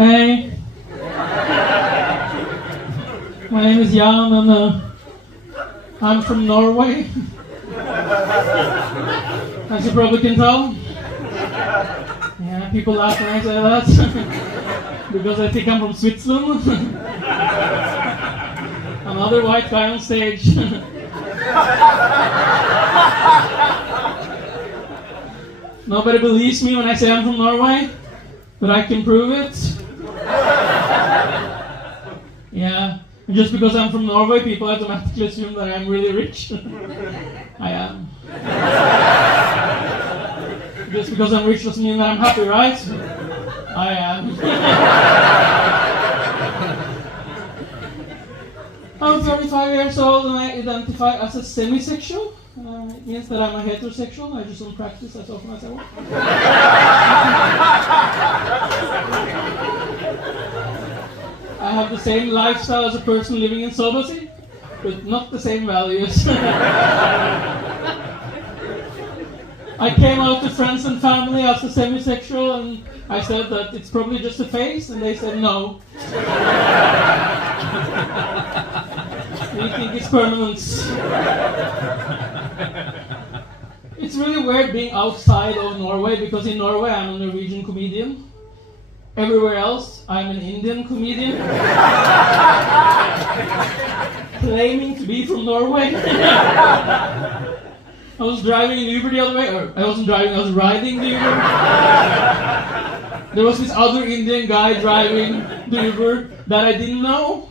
Hey, my name is Jahn and I'm from Norway. As you probably can tell. Yeah, people laugh when I say that because I think I'm from Switzerland. Another white guy on stage. Nobody believes me when I say I'm from Norway, but I can prove it. Yeah, just because I'm from Norway, people automatically assume that I'm really rich. I am. Just because I'm rich doesn't mean that I'm happy, right? I am. I'm 35 years old and I identify as a semi-sexual. It means that I'm a heterosexual. I just don't practice as often as I want. I have the same lifestyle as a person living in Sobosi, but not the same values. I came out to friends and family as a semi-sexual and I said that it's probably just a phase, and they said no. We think it's permanent. It's really weird being outside of Norway, because in Norway I'm a Norwegian comedian. Everywhere else I'm an Indian comedian. Claiming to be from Norway. I was driving an Uber the other way, or I wasn't driving, I was riding the Uber. There was this other Indian guy driving the Uber that I didn't know.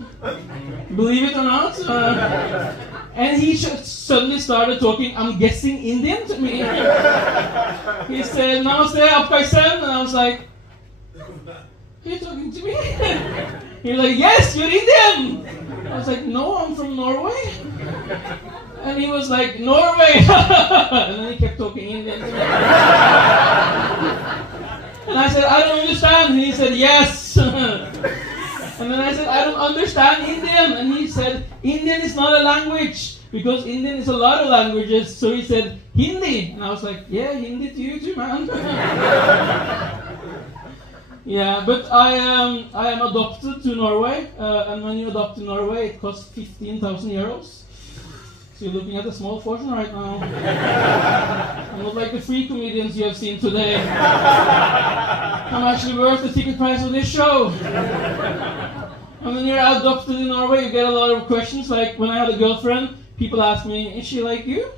Believe it or not. And he suddenly started talking, I'm guessing Indian, to me. He said, Namaste, Apkaisen, and I was like, are you talking to me? He was like, yes, you're Indian! I was like, no, I'm from Norway. And he was like, Norway! And then he kept talking Indian to me. And I said, I don't understand. And he said, yes! And then I said, I don't understand Indian. And he said, Indian is not a language, because Indian is a lot of languages. So he said, Hindi. And I was like, yeah, Hindi to you too, man. Yeah, but I am adopted to Norway. And when you adopt to Norway, it costs 15,000 euros. So you're looking at a small fortune right now. I'm not like the free comedians you have seen today. I'm actually worth the ticket price of this show. And when you're adopted in Norway, you get a lot of questions. Like when I had a girlfriend, people ask me, is she like you?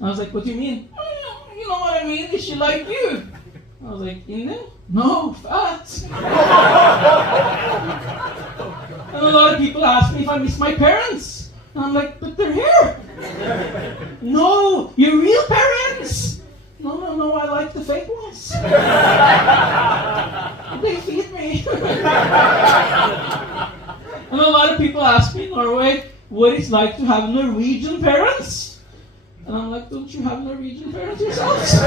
I was like, what do you mean? You know what I mean, is she like you? I was like, Indian? No, fat. And a lot of people ask me if I miss my parents. And I'm like, but they're here. No, your real parents. No, I like the fake ones. They feed me. And a lot of people ask me in Norway what it's like to have Norwegian parents. And I'm like, don't you have Norwegian parents yourselves?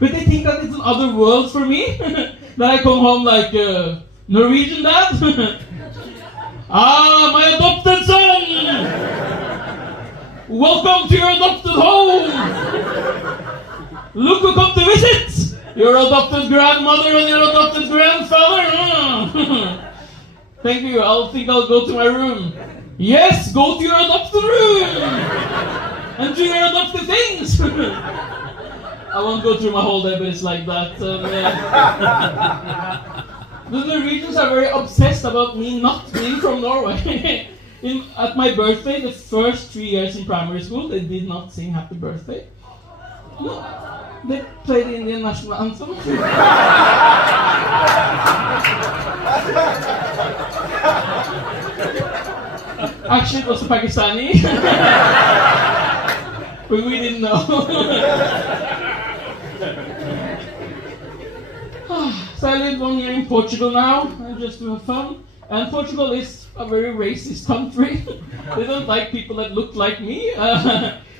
But they think that it's another world for me. That I come home like, Norwegian dad? Ah, my adopted son! Welcome to your adopted home! Look who come to visit! Your adopted grandmother and your adopted grandfather! Thank you, I think I'll go to my room. Yes, go to your adopted room! And do your adopted things! I won't go through my whole day, but it's like that. The Norwegians are very obsessed about me not being from Norway. At my birthday, the first 3 years in primary school, they did not sing Happy Birthday. No, they played the Indian national anthem. Actually, it was the Pakistani. But we didn't know. So I lived 1 year in Portugal now, just to have fun. And Portugal is a very racist country. They don't like people that look like me.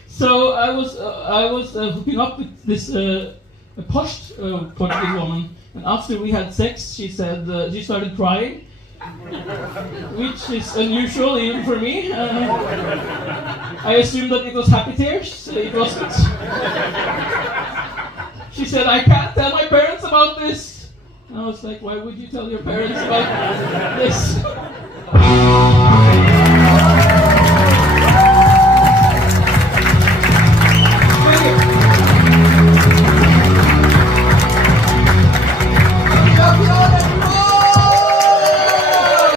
So I was hooking up with this posh Portuguese woman. And after we had sex, she said she started crying, which is unusual even for me. I assumed that it was happy tears. It wasn't. She said, I can't tell my parents about this. And I was like, why would you tell your parents about this?